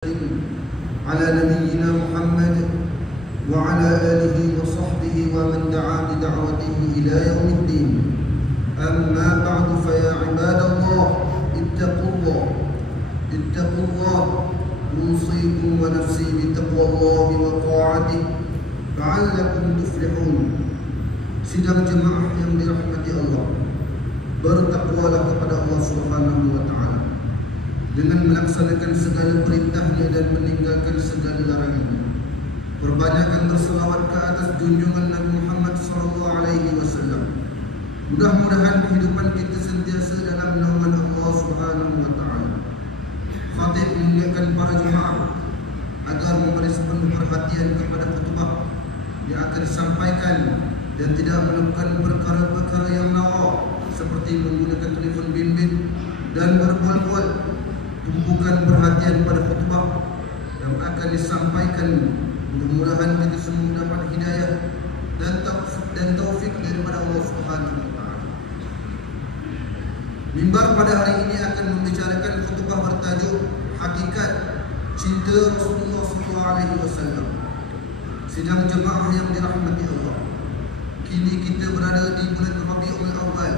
على نبينا محمد وعلى آله وصحبه ومن دعا بدعوته إلى يوم الدين. أما بعد فيا عباد الله اتقوا الله أوصيكم ونفسي بتقوى الله وطاعته لعلكم تفلحون. Sidang jemaah yang dirahmati Allah, bertakwalah kepada Allah Subhanahu wa taala dengan melaksanakan segala perintahnya dan meninggalkan segala larangannya. Perbanyakkan berselawat ke atas junjungan Nabi Muhammad SAW. Mudah-mudahan kehidupan kita sentiasa dalam naungan Allah Subhanahu wa taala. Khatib mengingatkan para jemaah agar memberi sepenuh perhatian kepada khutbah yang akan disampaikan dan tidak melakukan perkara-perkara yang nawa seperti menggunakan telefon bimbit dan berbual-bual. Tumpukan perhatian pada khutbah yang akan disampaikan. Mudah-mudahan kita semua mendapat hidayah dan taufik daripada Allah Subhanahu wa taala. Mimbar pada hari ini akan membicarakan khutbah bertajuk Hakikat Cinta Rasulullah SAW. Sidang jemaah yang dirahmati Allah, kini kita berada di bulan Rabiul Awal,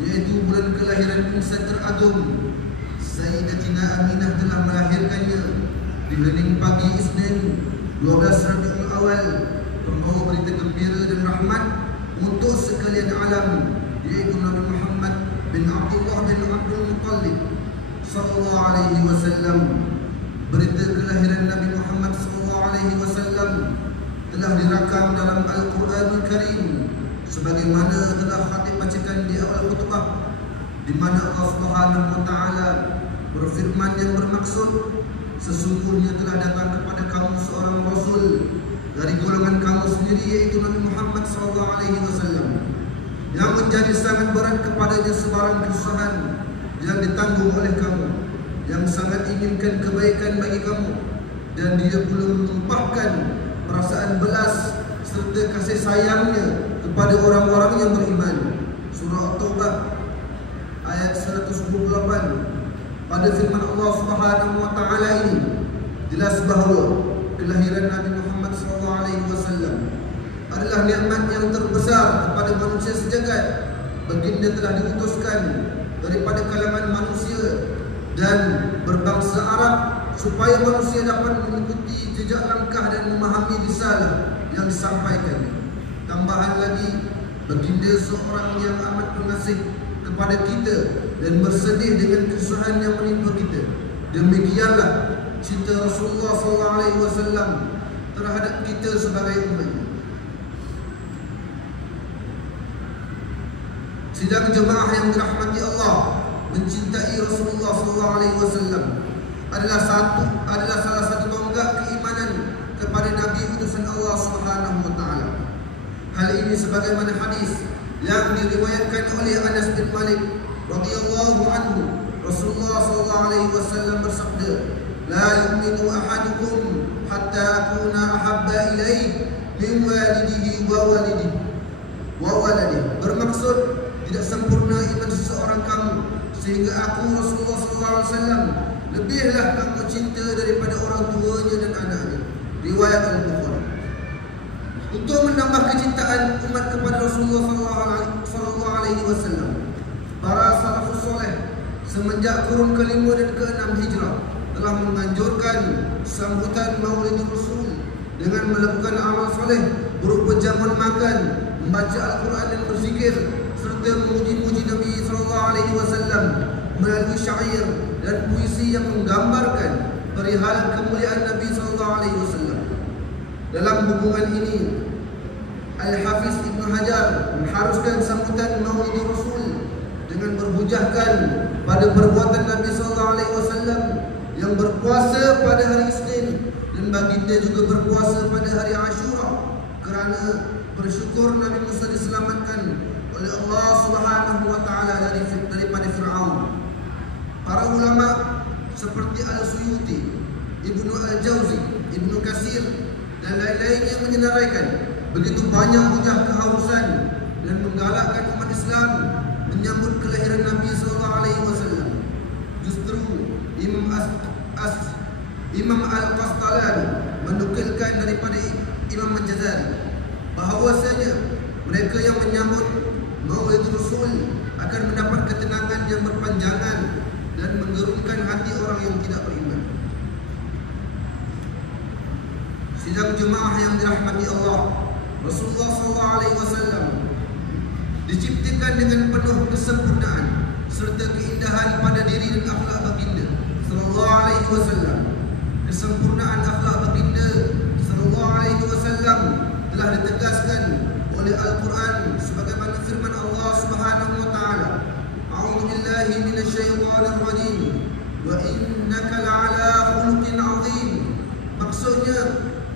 yaitu bulan kelahiran insan teragung. Sayyidatina Aminah telah melahirkannya di hening pagi Isnin 12 Rabiul Awal, membawa berita gembira dan rahmat untuk sekalian alam, yaitu Nabi Muhammad bin Abdullah bin Abdul Muttalib sallallahu alaihi wasallam. Berita kelahiran Nabi Muhammad sallallahu alaihi wasallam telah dirakam dalam Al-Quranul Karim sebagaimana telah khatib bacakan di awal khutbah, di mana Allah Subhanahu wa taala berfirman yang bermaksud, sesungguhnya telah datang kepada kamu seorang rasul dari golongan kamu sendiri, yaitu Nabi Muhammad SAW, yang menjadi sangat berat kepadanya sebarang kesusahan yang ditanggung oleh kamu, yang sangat inginkan kebaikan bagi kamu, dan dia belum menumpahkan perasaan belas serta kasih sayangnya kepada orang-orang yang beriman. Surah At-Taubah ayat 128. Pada firman Allah Subhanahu wa taala ini jelas bahawa kelahiran Nabi Muhammad SAW adalah nikmat yang terbesar kepada manusia sejagat. Baginda telah diutuskan daripada kalangan manusia dan berbangsa Arab supaya manusia dapat mengikuti jejak langkah dan memahami risalah yang disampaikan. Tambahan lagi, baginda seorang yang amat pengasih kepada kita dan bersedih dengan kesusahan yang menimpa kita. Demikianlah cinta Rasulullah SAW terhadap kita sebagai umatnya. Sidang jemaah yang dirahmati Allah, mencintai Rasulullah SAW adalah salah satu tonggak keimanan kepada Nabi utusan Allah Subhanahu wa taala. Hal ini sebagaimana hadis yang diriwayatkan oleh Anas bin Malik radhiyallahu anhu, Rasulullah SAW bersabda, "La yu'minu ahadukum hatta akuna ahabba ilaihi min walidihi wa waladihi." Bermaksud, tidak sempurna iman seseorang kamu sehingga aku Rasulullah SAW lebihlah kamu cinta daripada orang tuanya dan anaknya. Riwayat Al-Bukhari. Untuk menambah kecintaan umat kepada Rasulullah SAW, para salafus soleh semenjak kurun ke-5 dan ke-6 hijrah telah menganjurkan sambutan Maulid Rasul dengan melakukan amal soleh berupa jamuan makan, membaca Al-Quran dan berzikir, serta memuji-muji Nabi SAW melalui syair dan puisi yang menggambarkan perihal kemuliaan Nabi SAW. Dalam hubungan ini, Al-Hafiz Ibn Hajar mengharuskan sambutan Maulid Rasul dengan berhujahkan pada perbuatan Nabi SAW yang berpuasa pada hari Isnin, dan baginda juga berpuasa pada hari Ashura kerana bersyukur Nabi Musa diselamatkan oleh Allah Subhanahu wa taala daripada Firaun. Para ulama seperti Al-Suyuti, Ibnu Al-Jauzi, Ibnu Katsir dan lain-lainnya menyenaraikan begitu banyak hujah keharusan dan menggalakkan umat Islam menyambut kelahiran Nabi SAW. Justru Imam Imam Al-Qastalani menukilkan daripada Imam Al-Jazari bahawasanya mereka yang menyambut Maulid Rasul akan mendapat ketenangan yang berpanjangan dan menggerunkan hati orang yang tidak beriman. Sidang jemaah yang dirahmati Allah, Rasulullah SAW diciptakan dengan penuh kesempurnaan serta keindahan pada diri dan akhlak baginda sallallahu alaihi wasallam. Kesempurnaan akhlak baginda sallallahu alaihi wasallam telah ditegaskan oleh Al-Quran sebagaimana firman Allah Subhanahu wa taala, A'udzu billahi minasyaitonir rajim wa innaka la'ala khuluqin 'azim. Maksudnya,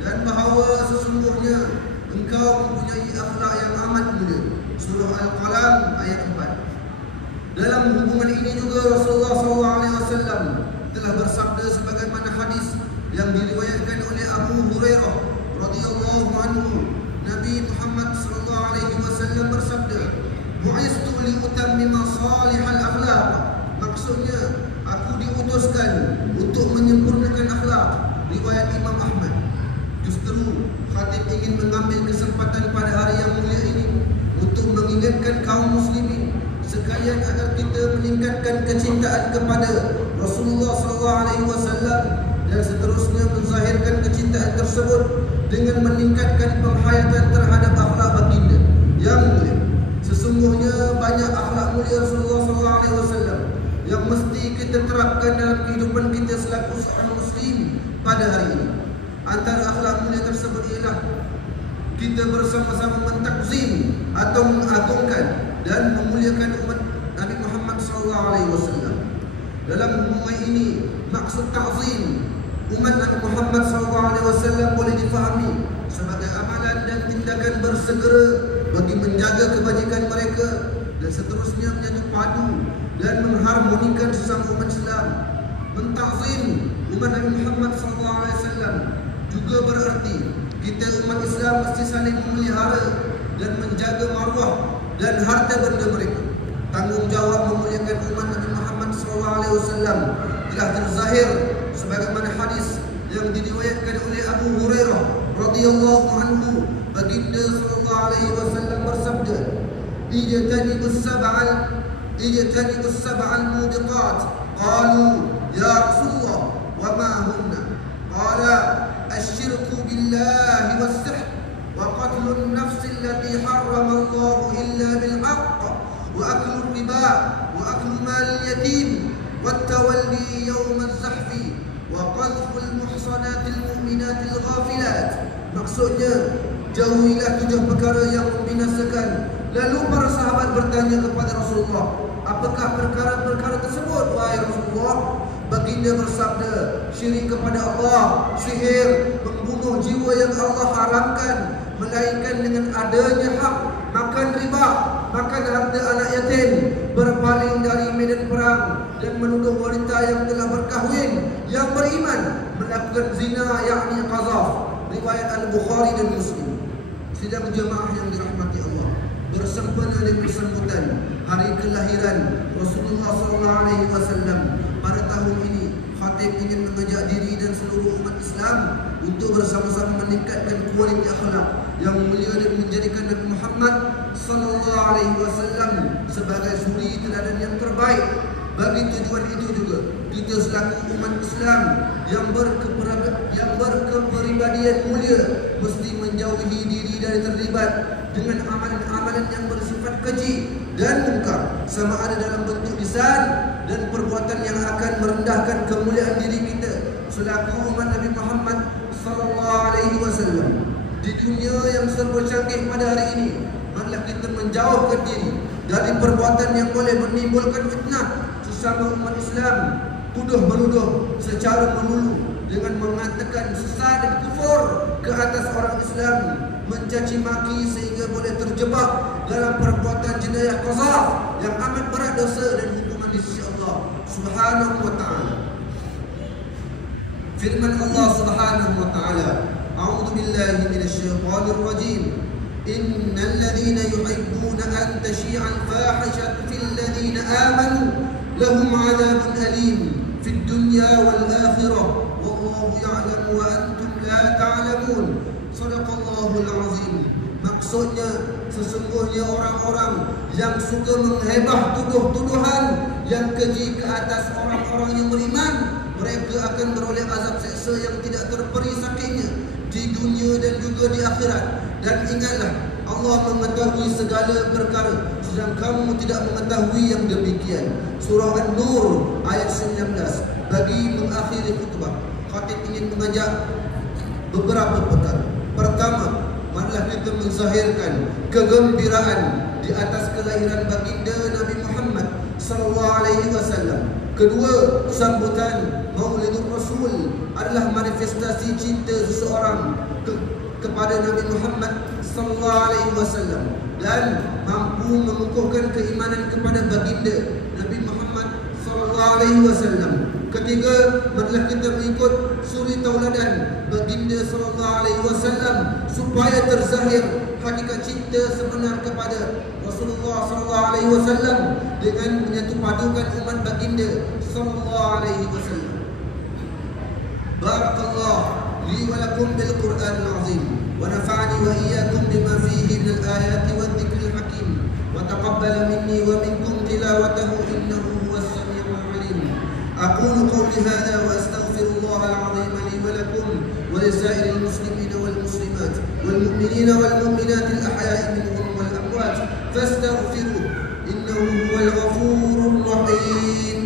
dan bahawa sesungguhnya engkau mempunyai akhlak yang amat mulia. Surah Al-Qalam ayat 4. Dalam hubungan ini juga Rasulullah SAW telah bersabda sebagaimana hadis yang diriwayatkan oleh Abu Hurairah radhiyallahu anhu. Nabi Muhammad sallallahu alaihi wasallam bersabda, "Bu'istu li utammima salihal akhlaq." Maksudnya, aku diutuskan untuk menyempurnakan akhlak. Riwayat Imam Ahmad. Justru khatib ingin mengambil kesempatan pada hari yang mulia ini untuk mengingatkan kaum muslimin sekalian agar kita meningkatkan kecintaan kepada Rasulullah SAW dan seterusnya menzahirkan kecintaan tersebut dengan meningkatkan penghayatan terhadap akhlak baginda yang mulia. Sesungguhnya banyak akhlak mulia Rasulullah SAW yang mesti kita terapkan dalam kehidupan kita selaku seorang muslim pada hari ini. Antara akhlak mulia tersebut ialah kita bersama-sama mentakzim atau mengagungkan dan memuliakan umat Nabi Muhammad SAW. Dalam hubungan ini, maksud takzim umat Nabi Muhammad SAW boleh difahami sebagai amalan dan tindakan bersegera bagi menjaga kebajikan mereka dan seterusnya menjadi padu dan mengharmonikan sesama umat Islam. Mentakzim umat Nabi Muhammad SAW juga berarti kita umat Islam mesti saling memelihara dan menjaga maruah dan harta benda mereka. Tanggungjawab memuliakan umat Nabi Muhammad SAW telah terzahir sebagaimana hadis yang diriwayatkan oleh Abu Hurairah radhiyallahu anhu. Baginda sallallahu alaihi wasallam bersabda, ijtanibus sab'al mubiqat. Qalu ya Rasulullah wa ma hunna? Qala asyirku billahi was-sihr wa qatlun nafsi allati harrama Allah illa bil haqq wa aklu riba wa aklu mal yatim والتولي يوم الزحف وقذف المحصنات المؤمنات الغافلات. Maksudnya, jauhilah 7 perkara yang membinasakan. Lalu para sahabat bertanya kepada Rasulullah, apakah perkara-perkara tersebut wahai Rasulullah? Baginda bersabda, syirik kepada Allah, sihir, membunuh jiwa yang Allah haramkan melainkan dengan adanya hak, makan riba, makan harta anak yatim, berpaling dari medan perang dan menuduh wanita yang telah berkahwin yang beriman melakukan zina yakni qazaf. Riwayat Al-Bukhari dan Muslim. Sidang jemaah yang dirahmati Allah, bersempena dengan sambutan hari kelahiran Rasulullah SAW pada tahun ini, khatib ingin mengajak diri dan seluruh umat Islam untuk bersama-sama meningkatkan kualiti akhlak yang mulia dan menjadikan Nabi Muhammad SAW sebagai suri teladan yang terbaik. Bagi tujuan itu juga, kita selaku umat Islam yang berkepribadian mulia mesti menjauhi diri dari terlibat dengan amalan-amalan yang bersifat keji dan mungkar, sama ada dalam bentuk lisan dan perbuatan yang akan merendahkan kemuliaan diri kita selaku umat Nabi Muhammad SAW. Di dunia yang serba canggih pada hari ini, marilah kita menjauhkan diri dari perbuatan yang boleh menimbulkan fitnah sesama umat Islam, tuduh-menuduh secara melulu dengan mengatakan sesat dan kufur ke atas orang Islam, mencaci maki sehingga boleh terjebak dalam perbuatan jenayah qazaf yang amat berat dosa dan hukuman di sisi Allah Subhanahu wa taala. Firman Allah Subhanahu wa taala, A'udzu billahi minasyaitonir rajim. Innal ladzina yuhibbuna an tashi'a al-fahishatu fil ladzina amanu lahum 'adzabun alim fid dunya wal akhirah wallahu wallahu ya'lamu wa antum la ta'lamun. Shadaqallahul azim. Maksudnya sesungguhnya orang-orang yang suka menghebah tuduh-tuduhan yang keji ke atas orang-orang yang beriman, mereka akan beroleh azab seksa yang tidak terperi sakitnya di dunia dan juga di akhirat. Dan ingatlah, Allah mengetahui segala perkara, sedang kamu tidak mengetahui yang demikian. Surah An-Nur ayat 19. Bagi mengakhiri khutbah, khatib ingin mengajak beberapa perkara. Pertama, marilah kita menzahirkan kegembiraan di atas kelahiran baginda Nabi Muhammad sallallahu alaihi wasallam. Kedua, sambutan Maulidur Rasul adalah manifestasi cinta seseorang kepada Nabi Muhammad sallallahu alaihi wasallam dan mampu mengukuhkan keimanan kepada baginda Nabi Muhammad sallallahu alaihi wasallam. Ketiga, marilah kita mengikut suri tauladan baginda sallallahu alaihi wasallam supaya terzahir hakikat cinta sebenar kepada Rasulullah sallallahu alaihi wasallam dengan menyatu padukan umat baginda sallallahu alaihi wasallam. Barakallah li wa lakum bil Qur'anil azim wa nafa'ani wa iyyakum bima fihi min al-ayati wadh-dhikril hakim wa taqabbala minni wa minkum tilawatahu innahu huwas samiul alim. أقول قولي هذا وأستغفر الله العظيم لي ولكم ولسائر المسلمين والمسلمات والمؤمنين والمؤمنات الأحياء منهم والأموات فاستغفروه إنه هو الغفور الرحيم.